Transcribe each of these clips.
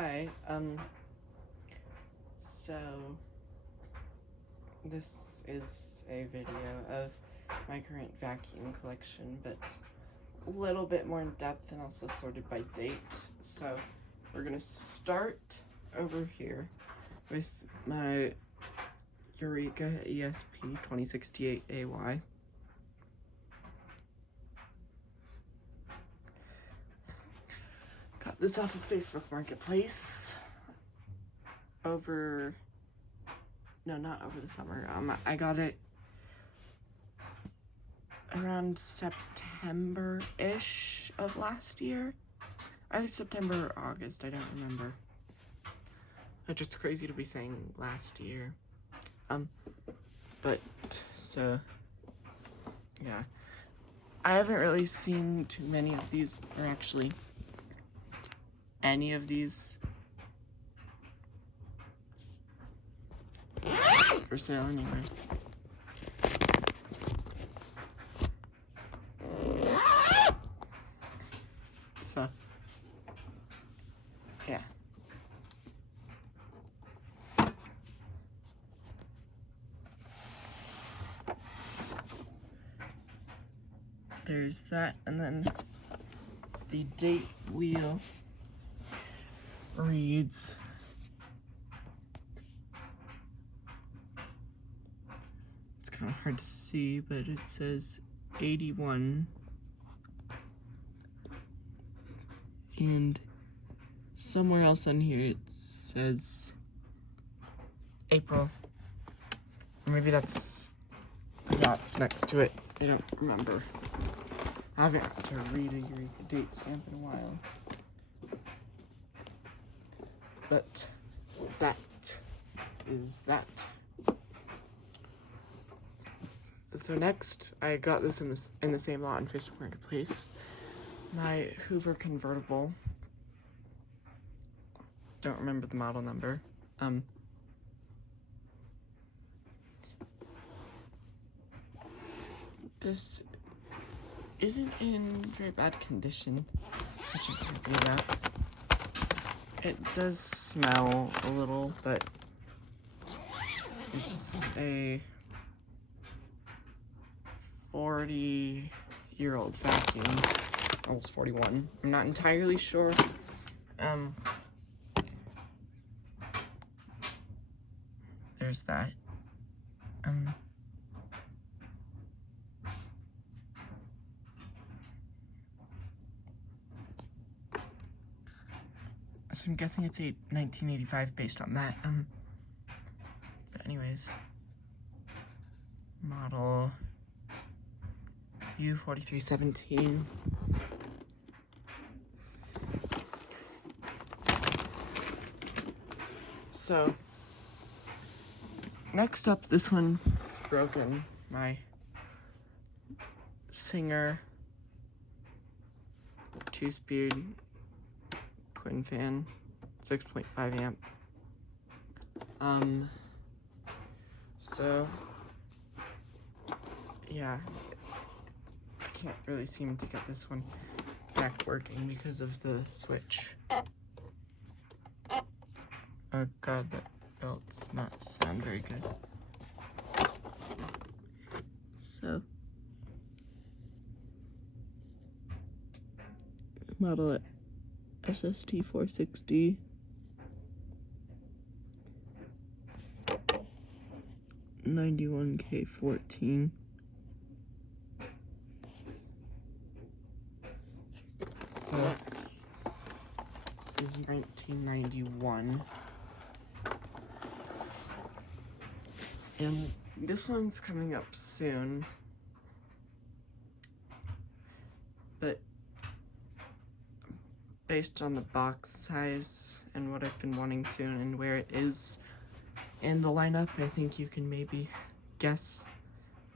Hi, so this is a video of my current vacuum collection, but a little bit more in depth and also sorted by date. So we're gonna start over here with my Eureka ESP 2068 AY. Got this off of Facebook Marketplace not over the summer. I got it around September-ish of last year. Either September or August, I don't remember. It's just crazy to be saying last year. But, so, yeah. I haven't really seen too many of these, or actually, any of these for sale anyway. So, yeah. There's that, and then the date wheel reads kind of hard to see, but it says 81, and somewhere else on here it says April, or maybe that's the dots next to it. I don't remember. I haven't had to read a Eureka date stamp in a while, but that is that. So next, I got this in the same lot in Facebook Marketplace. My Hoover convertible. Don't remember the model number. This isn't in very bad condition, which I'm happy about. It does smell a little, but it's a 40-year-old vacuum, almost 41. I'm not entirely sure. There's that. So I'm guessing it's a 1985 based on that. But anyways, model U4317. So, next up, this one is broken. My Singer 2-speed twin fan, 6.5 amp. So, yeah. I can't really seem to get this one back working because of the switch. Oh god, that belt does not sound very good. So, model at SST 460. $91K14. So this is 1991, and this one's coming up soon, but based on the box size and what I've been wanting soon and where it is in the lineup, I think you can maybe guess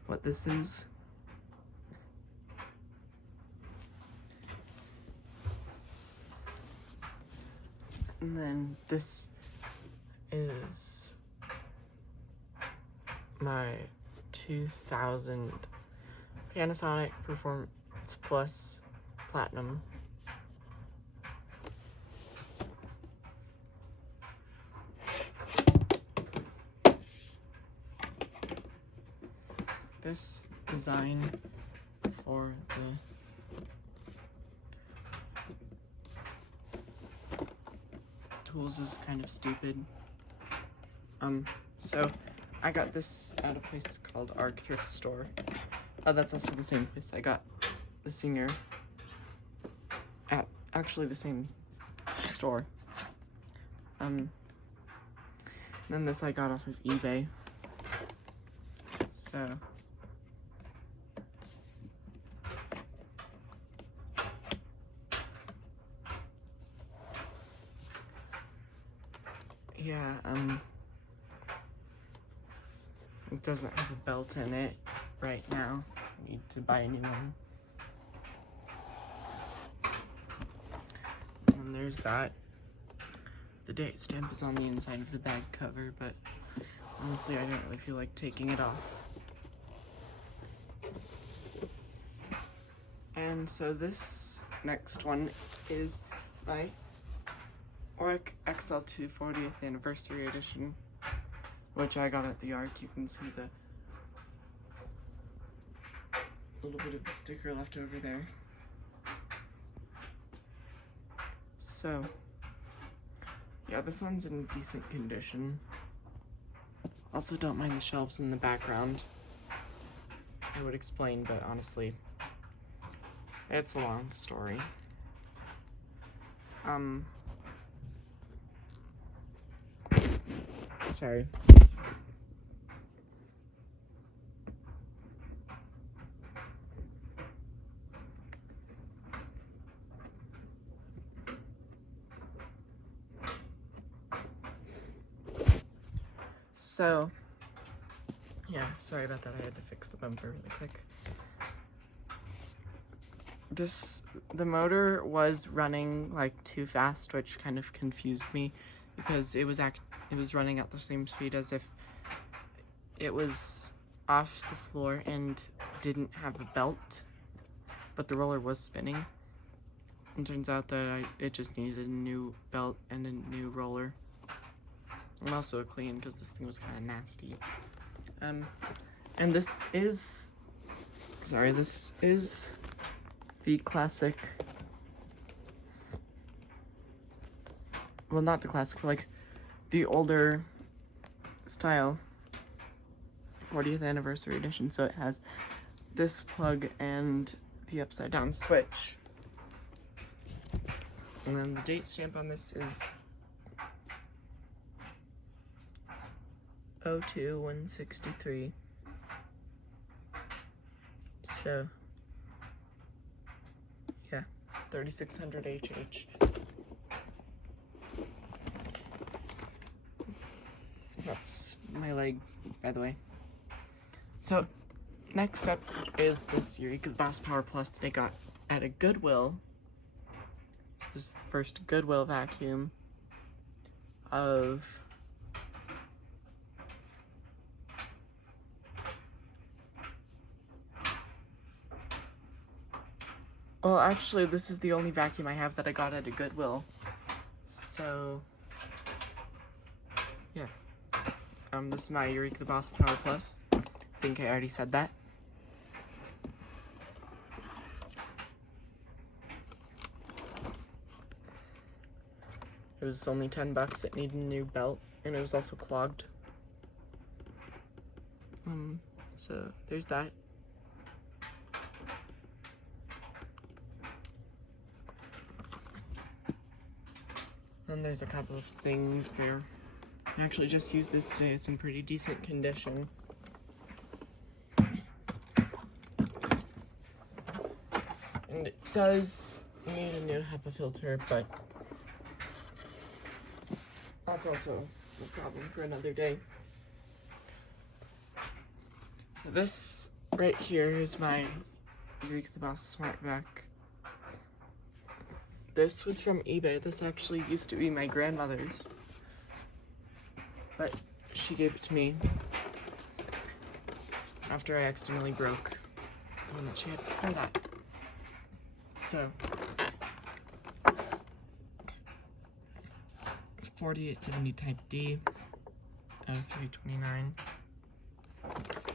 what this is. And then this is my 2000 Panasonic Performance Plus Platinum. this design for the tools is kind of stupid. So I got this at a place called Arc Thrift Store. Oh, that's also the same place I got the Singer at, actually the same store. Then this I got off of eBay. So yeah, it doesn't have a belt in it right now. I need to buy a new one. And there's that. The date stamp is on the inside of the bag cover, but honestly, I don't really feel like taking it off. And so this next one is my Oric XL2 40th Anniversary Edition, which I got at the Arc. You can see the little bit of the sticker left over there. So yeah, this one's in decent condition. Also, don't mind the shelves in the background. I would explain, but honestly, it's a long story. Sorry. So, yeah, sorry about that. I had to fix the bumper really quick. The motor was running like too fast, which kind of confused me because it was running at the same speed as if it was off the floor and didn't have a belt, but the roller was spinning. And turns out that it just needed a new belt and a new roller. And also a clean because this thing was kind of nasty. And this is the classic, well, not the classic, but like the older style 40th Anniversary Edition. So it has this plug and the upside down switch. And then the date stamp on this is 02/163. So yeah, 3600 HH. That's my leg, by the way. So next up is this Eureka Boss Power Plus that I got at a Goodwill. So this is the first Goodwill vacuum of well, actually, this is the only vacuum I have that I got at a Goodwill. So, yeah. This is my Eureka the Boss Power Plus. I think I already said that. It was only $10. It needed a new belt, and it was also clogged. So there's that. Then there's a couple of things there. I actually just used this today. It's in pretty decent condition. And it does need a new HEPA filter, but that's also a problem for another day. So this right here is my Eureka the Boss Smart Vac. This was from eBay. This actually used to be my grandmother's, but she gave it to me after I accidentally broke the one that she had before that. So 4870 Type D of 329.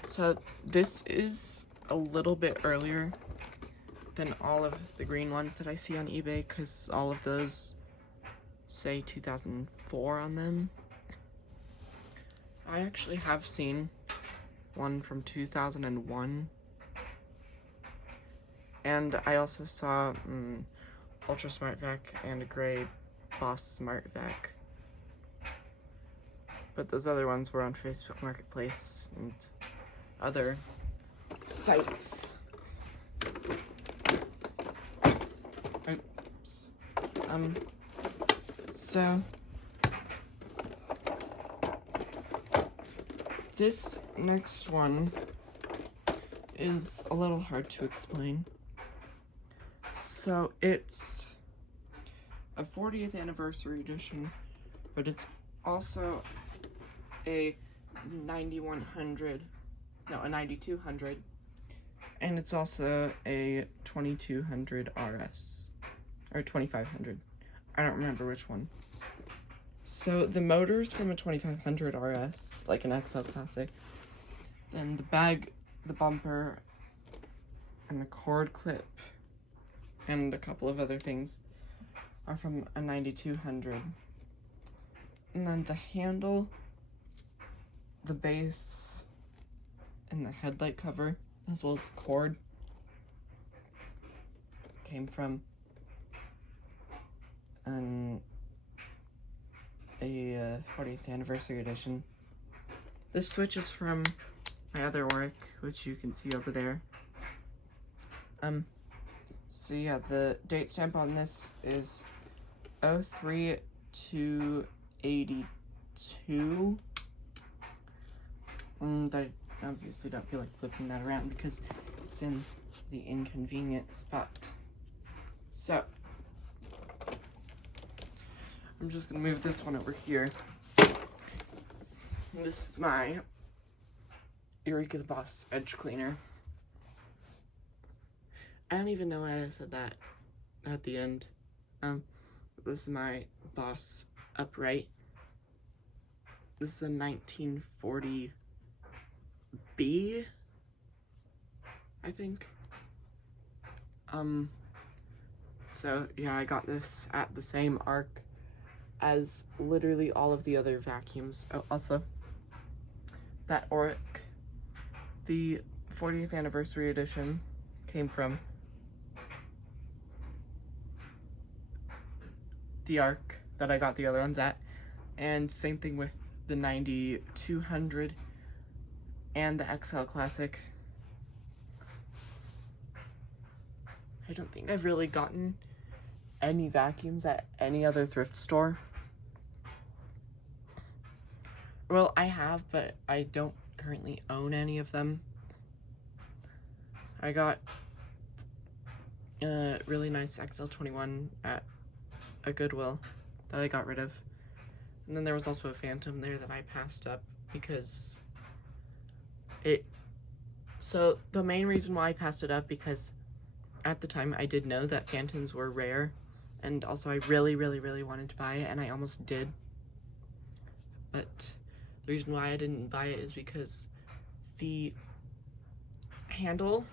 So this is a little bit earlier than all of the green ones that I see on eBay, because all of those say 2004 on them. I actually have seen one from 2001, and I also saw Ultra Smart Vac and a gray Boss Smart Vac, but those other ones were on Facebook Marketplace and other sites. Oops. So this next one is a little hard to explain. So it's a 40th anniversary edition, but it's also a 9200, and it's also a 2200 RS, or 2500. I don't remember which one. So the motor's from a 2500 RS, like an XL Classic. Then the bag, the bumper, and the cord clip, and a couple of other things are from a 9200. And then the handle, the base, and the headlight cover, as well as the cord, came from a 40th anniversary edition. This switch is from my other work, which you can see over there. So yeah, the date stamp on this is 03/2/82. And I obviously don't feel like flipping that around because it's in the inconvenient spot. So I'm just gonna move this one over here. This is my Eureka the Boss edge cleaner. I don't even know why I said that at the end. This is my Boss upright. This is a 1940B, I think. So yeah, I got this at the same arc as literally all of the other vacuums. Oh, also, that Oric, the 40th anniversary edition, came from the arc that I got the other ones at, and same thing with the 9200 and the XL Classic. I don't think I've really gotten any vacuums at any other thrift store. Well, I have, but I don't currently own any of them. I got a really nice XL21 at a Goodwill that I got rid of. And then there was also a Phantom there that I passed up because so the main reason why I passed it up, because at the time I did know that Phantoms were rare, and also I really wanted to buy it, and I almost did. But the reason why I didn't buy it is because the handle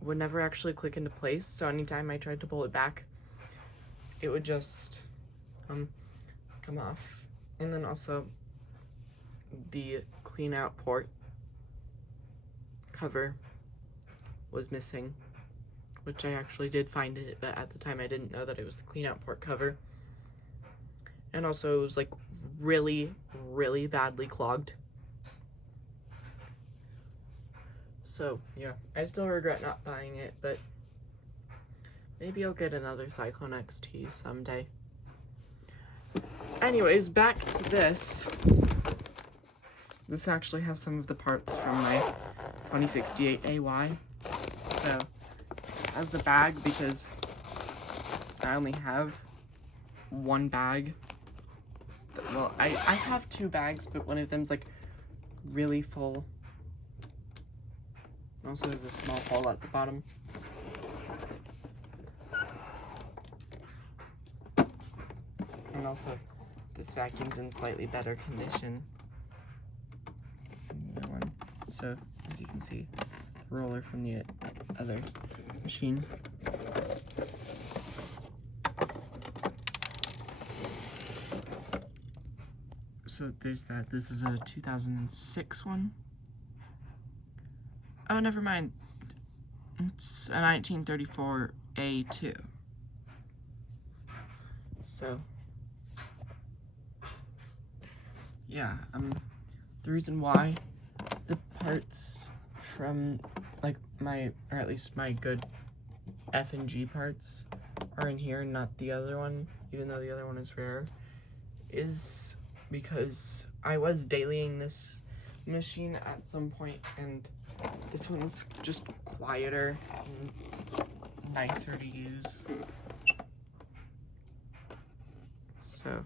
would never actually click into place, so anytime I tried to pull it back, it would just come off. And then also the clean out port cover was missing, which I actually did find it, but at the time I didn't know that it was the clean out port cover. And also it was like really badly clogged. So yeah, I still regret not buying it, but maybe I'll get another Cyclone XT someday. Anyways, back to this. This actually has some of the parts from my 2068 AY. So, as the bag, because I only have one bag. Well, I have two bags, but one of them's like really full. Also, there's a small hole at the bottom. And also, this vacuum's in slightly better condition. So as you can see, the roller from the other machine. So there's that. This is a 2006 one. Oh, never mind. It's a 1934 A2. So, yeah, the reason why the parts from, like, or at least my good F and G parts are in here, not the other one, even though the other one is rare, is because I was dailying this machine at some point, and this one's just quieter and nicer to use. So,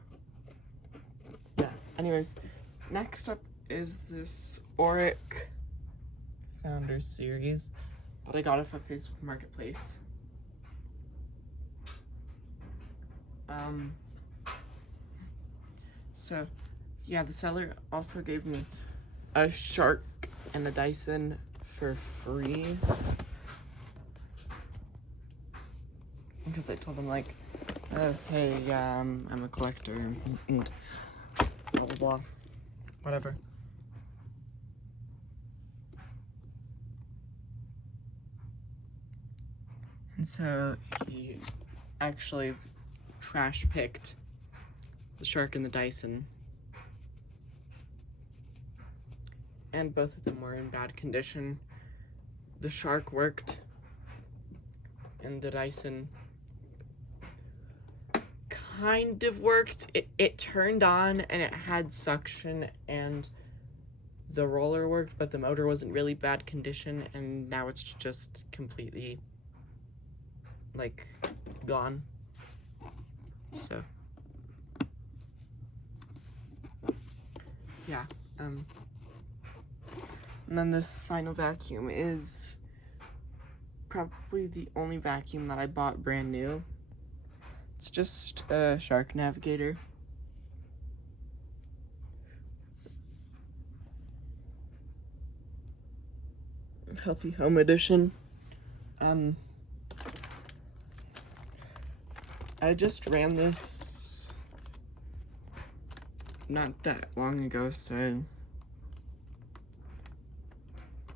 yeah. Anyways, next up is this Auric Founders Series that I got off of Facebook Marketplace. So, yeah, the seller also gave me a Shark and a Dyson for free. Because I told him, like, hey, yeah, I'm a collector, and blah, blah, blah, whatever. And so he actually trash picked the Shark and the Dyson. And both of them were in bad condition. The Shark worked, and the Dyson kind of worked. It turned on and it had suction, and the roller worked, but the motor was in really bad condition, and now it's just completely, like, gone. So, yeah. And then this final vacuum is probably the only vacuum that I bought brand new. It's just a Shark Navigator. Healthy Home Edition. I just ran this not that long ago, so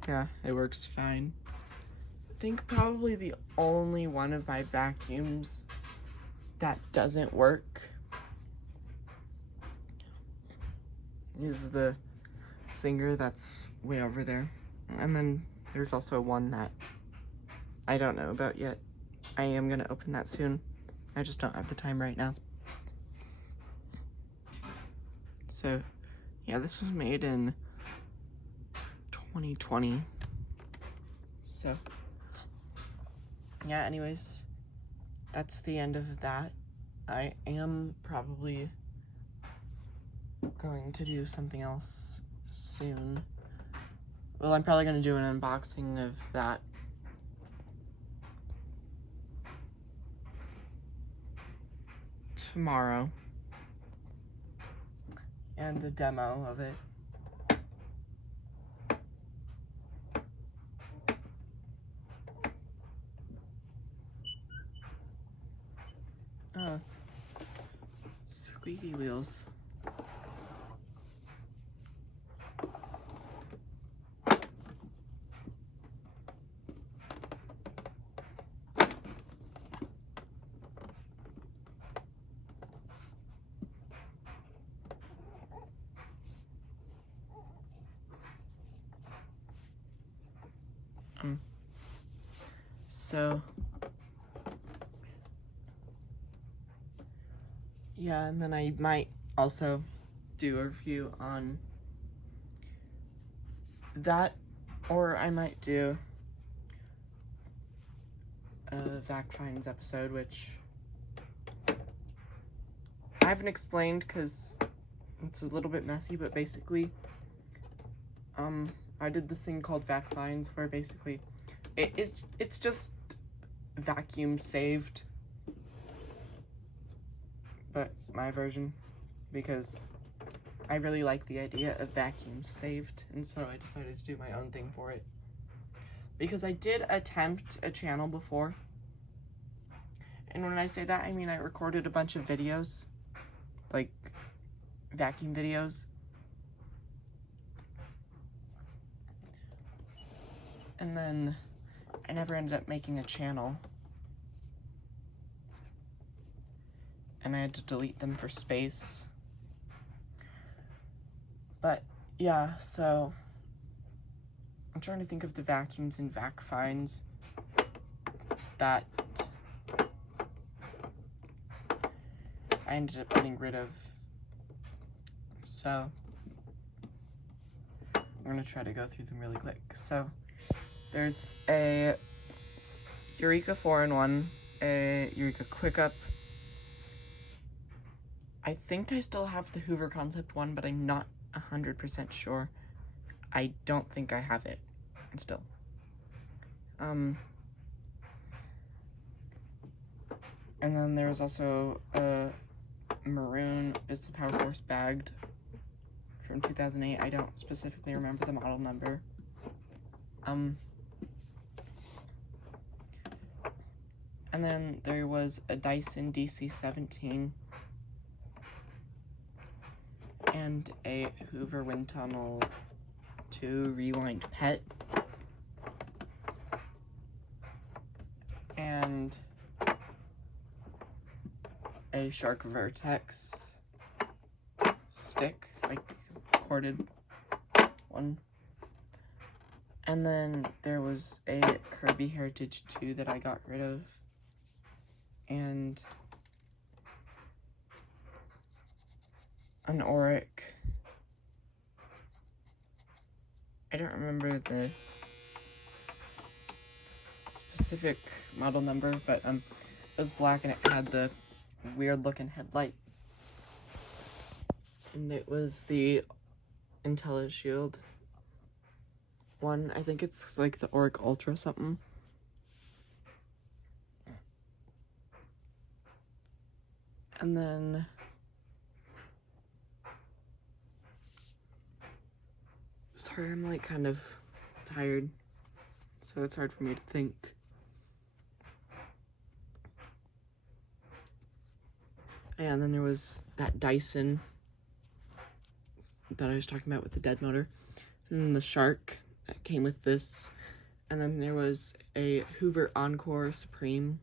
yeah, it works fine. I think probably the only one of my vacuums that doesn't work is the Singer that's way over there. And then there's also one that I don't know about yet. I am gonna open that soon. I just don't have the time right now. So, yeah, this was made in 2020. So, yeah, anyways, that's the end of that. I am probably going to do something else soon. Well, I'm probably gonna do an unboxing of that tomorrow, and a demo of it. Squeaky wheels. So, yeah, and then I might also do a review on that, or I might do a Vac Finds episode, which I haven't explained because it's a little bit messy, but basically, I did this thing called Vac Finds, where basically it's just vacuum saved, but my version, because I really like the idea of vacuums saved, and so I decided to do my own thing for it. Because I did attempt a channel before, and when I say that, I mean I recorded a bunch of videos, like vacuum videos, and then I never ended up making a channel, and I had to delete them for space. But yeah, so I'm trying to think of the vacuums and vac finds that I ended up getting rid of. So I'm gonna try to go through them really quick. So there's a Eureka 4-in-1, a Eureka Quick Up. I think I still have the Hoover Concept one, but I'm not 100% sure. I don't think I have it still. And then there's also a maroon Bristol Power Force bagged from 2008. I don't specifically remember the model number. And then there was a Dyson DC-17 and a Hoover Wind Tunnel 2 Rewind Pet. And a Shark Vertex stick, like corded one. And then there was a Kirby Heritage 2 that I got rid of. And an Auric. I don't remember the specific model number, but it was black and it had the weird looking headlight. And it was the IntelliShield one. I think it's like the Auric Ultra something. And then sorry, I'm like kind of tired, so it's hard for me to think. Yeah, and then there was that Dyson that I was talking about with the dead motor, and then the Shark that came with this, and then there was a Hoover Encore Supreme.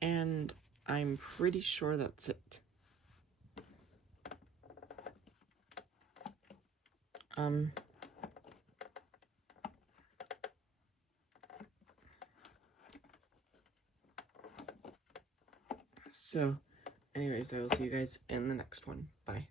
And I'm pretty sure that's it. So anyways, I will see you guys in the next one. Bye.